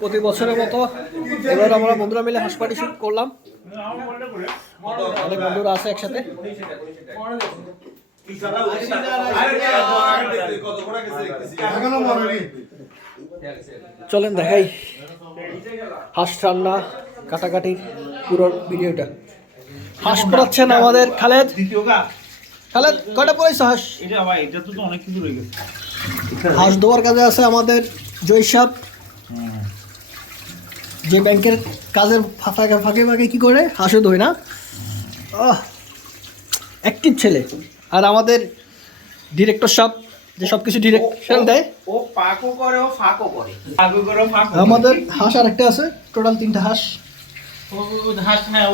প্রতি বছরের মতো এবার আমরা বন্ধুরা মিলে হাঁস শুট করলাম। অনেক বন্ধুরা আছে একসাথে। চলেন দেখাই হাঁস রান্না কাটাকাটির পুরো ভিডিওটা। হাঁস পড়াচ্ছেন আমাদের খালেদ। খালেদ কটা পড়াইছো হাঁস? হাঁস দেওয়ার কাজে আছে আমাদের জৈসাব যে ব্যাংকের কাজের ফাঁকে ফাঁকে ফাঁকে কি করে? হাঁসও ধোয় না। অ্যাক্টিভ ছেলে। আর আমাদের ডিরেক্টর সব যে সব কিছু ডিরেকশন দেয়। ও পাকও করে ও ফাঁকও করে। পাকও করে ফাঁকও আমাদের হাঁস আর একটা আছে। টোটাল তিনটা হাঁস। হাঁস হ্যাঁ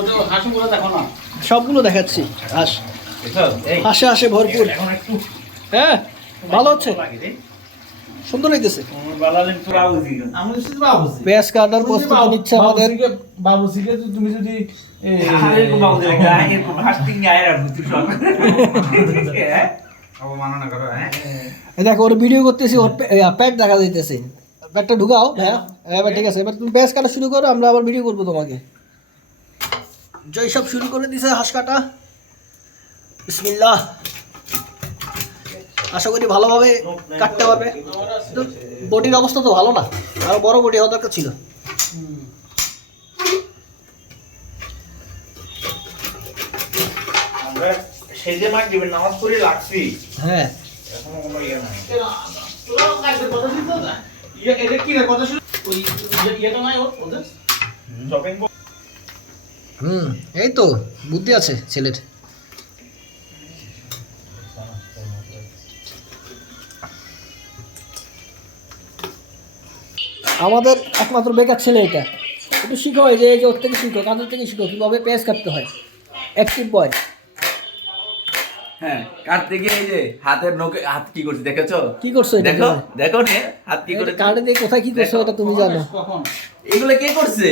সবগুলো দেখাচ্ছি। হাঁস। হাঁসে হাসে ভরপুর। এখন একটু হ্যাঁ ভালো হচ্ছে। সুন্দর হইতেছে পেঁয়াজ কাটার প্রস্তুতি নিচ্ছে আমাদের। বাবুসিকে তুমি যদি হ্যাঁ অবমাননা করো হ্যাঁ। এই দেখো ওর ভিডিও করতেছি ওর প্যাট দেখা যাইতেছে। প্যাটটা ঢুকাও হ্যাঁ এবার ঠিক আছে। এবার তুমি পেঁয়াজ কাটা শুরু করো আমরা আবার ভিডিও করব তোমাকে। জয় সব শুরু করে দিছে হাঁস কাটা। বিসমিল্লাহ। আশা করি ভালোভাবে কাটতে পারবে বডির অবস্থা তো ভালো না আরও বড় বডি হওয়া দরকার ছিল। হ্যাঁ। ইয়ে নাই। শপিং হুম এই তো বুদ্ধি আছে ছেলের। আমাদের একমাত্র বেকার ছেলে এটা। একটু শিখো যে এই যে ওর থেকে শিখো কাদের থেকে শিখো কীভাবে পেঁয়াজ কাটতে হয়? অ্যাক্টিভ বয় হ্যাঁ কাটতে গিয়ে এই যে হাতের নখে হাত কি করছে দেখেছ? কি করছ দেখো দেখো নে হাত কি করে কার্ডে দিয়ে কোথায় কি করছ এটা তুমি জানো। এগুলো কে করছে?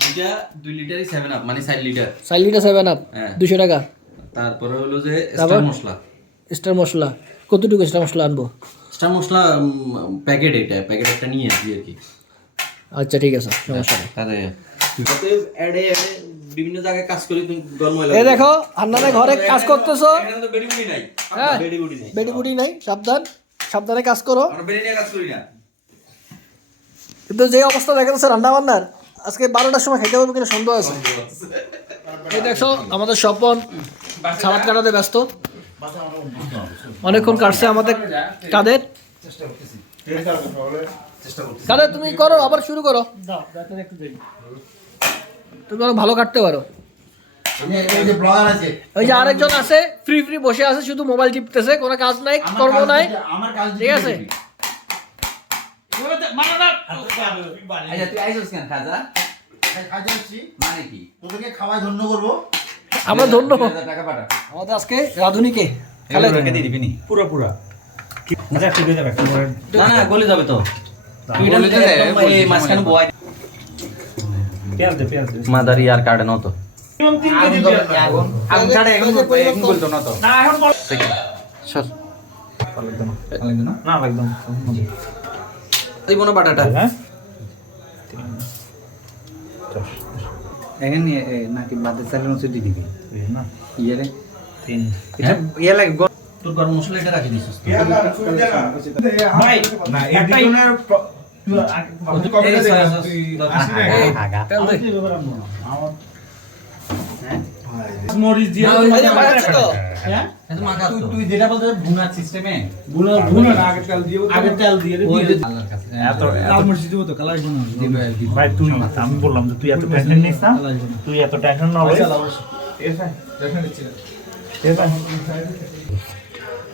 দুইটা দুই লিটারই সেভেন আপ মানে ষাট লিটার। চার লিটার সেভেন আপ হ্যাঁ। দুশো টাকা। তারপরে হলো যে? স্টার মশলা। স্টার মশলা। কতটুকু স্টার মশলা আনব? স্টার মশলা প্যাকেট এটা প্যাকেট একটা নিয়ে আসি আর কি। আচ্ছা ঠিক আছে সমস্যা নেই। তাতে অ্যাডে অ্যাডে বিভিন্ন জায়গায় কাজ করি তুমি গরম এই দেখো হান্নানে ঘরে কাজ করতেছো। এখানে তো বেডি বুড়ি নাই। হ্যাঁ বেডি বুড়ি নাই। বেডি বুড়ি নাই সাবধান সাবধানে কাজ করো। আমরা বেডি নিয়ে কাজ করি না। কিন্তু যে অবস্থা দেখা যাচ্ছে রান্না বান্নার আজকে বারোটার সময় খাইতে পারব কিনা সন্দেহ আছে। এই দেখছ আমাদের স্বপন সালাদ কাটাতে ব্যস্ত। অনেকক্ষণ কাটছে আমাদের। কাদের? কাদের তুমি করো আবার শুরু করো। তুমি আরও ভালো কাটতে পারো। ওই যে আরেকজন আছে ফ্রি ফ্রি বসে আছে শুধু মোবাইল টিপতেছে কোনো কাজ নাই কর্ম নাই। ঠিক আছে? আচ্ছা মানে কি? তোদেরকে খাওয়াই ধন্য করব। আমরা ধন্য। আমাদের আজকে রাধুনিকে খালে দিয়ে দিবি নি? পুরো পুরো। আচ্ছা ঠিক একটা করে না না গলে যাবে তো। মাদারি আর কাটে না তো এখন তিন কেজি পেঁয়াজ দে। আগুন ছাড়ে এখন এখন বলতো না তো। না এখন বল। সর। না। একদম দিব না বাটাটা হ্যাঁ? এখানে নাকি বাদের চালের মতো দিয়ে দিবি না। ইয়ে রে তিন। এটা ইয়ে লাগে তোর গরম মশলা এটা রাখি দিছিস ভাই না এই দিনের আগা মরিচ দিয়ে এই যে বাড়াচ্ছি তো। এত মাখা তো তুই যেটা বলতে ভুনার সিস্টেমে। আগে তেল দিয়ে এত লাল মরিচ দিব তো কালার জন্য দিবে আর কি ভাই তুই আমি বললাম যে তুই এত টেনশন নিস না। তুই এত টেনশন না লইস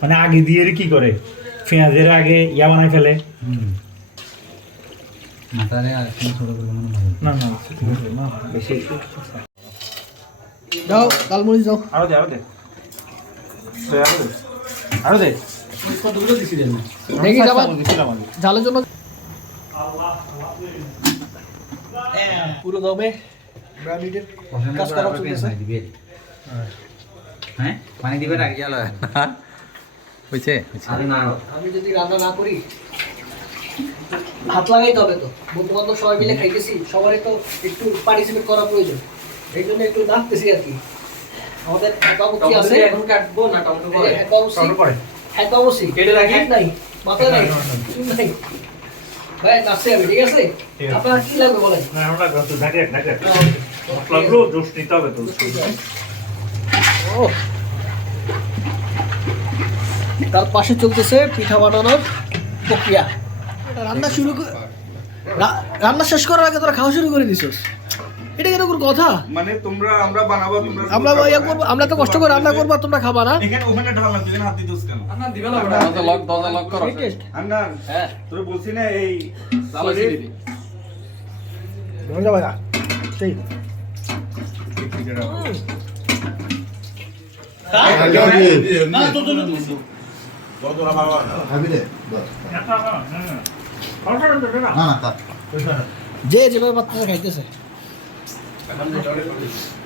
মানে আগে দিয়ে কি করে? পেঁয়াজের আগে ইয়া বানাই ফেলে। না না বেশি। যাও লালমরিচ যাও আরও দে আরও দে। দে, আরও দে। আরও দে দেখি যাবা ঝালের জন্য পুরো দমে ব্রাউনিটের কাজ করা চলতেছে হ্যাঁ পানি দিবে রাখ গেল হইছে আমি যদি রান্না না করি হাত লাগাইতে হবে তো। বন্ধু বান্ধব সবাই মিলে খাইতেছি সবারই তো একটু পার্টিসিপেট করা প্রয়োজন। এই জন্য একটু ডাকতেছি আর কি। আমাদের কি আছে? এখন কাটবো না টমেটো এই যে এক বাবু এক কেটে রাখি? নাই। মাথা নাই। নাই। ভাই নাচতে হবে ঠিক আছে? আপনার কি লাগবে বলেন? ও তার পাশে চলতেছে পিঠা বানানোর প্রক্রিয়া। রান্না শুরু রান্না শেষ করার আগে তোরা খাওয়া শুরু করে দিছিস। এটা কথা? মানে তোমরা আমরা বানাবো তোমরা আমরা ইয়া করব আমরা তো কষ্ট করে রান্না করব তোমরা খাবা না? এখানে ওখানে ঢাললাম তুই হাত কেন? না দিবে না দরজা লক দরজা লক করো। আন্না হ্যাঁ। তোর বলছি না এই তালা ছিড়ে দি মজা ভাই সেই যে যেভাবে বাচ্চারা খাইতেছে। হয়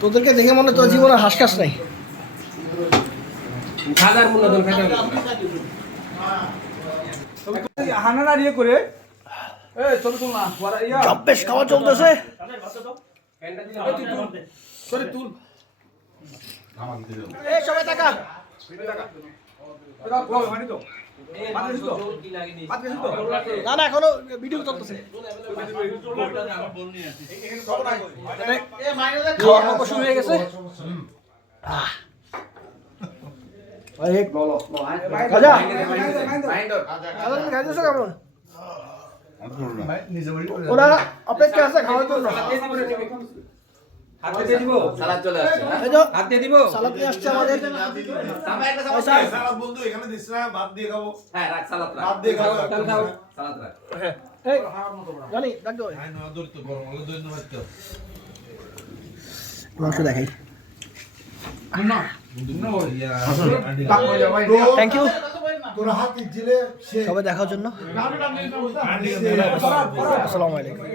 দল দেখে মনে তোর জীবনে হাসকাস নাই। ইয়া। বেশ খাওয়া চলতেছে। সবাই টাকা মানে না না এখনও ভিডিও চলতেছে। খাওয়ার মতো শুরু হয়ে গেছে। খাজা কেমন ওরা অপেক্ষা আছে খাওয়ার জন্য। হাত দিয়ে দিব। সালাদ চলে আসছে। না হাত দিয়ে দিব। সালাদ নিয়ে আসছে আমাদের। সালাদ বন্ধু এখানে দিছ না ভাত দিয়ে খাব। হ্যাঁ রাখ সালাদ রাখ। ভাত দিয়ে খাব খাও সালাদ রাখ। এই, জানি ডাক দাও মাংস দেখাই। থ্যাংক ইউ তোর হাত দিলে সে সবাই দেখার জন্য। আসসালামু আলাইকুম।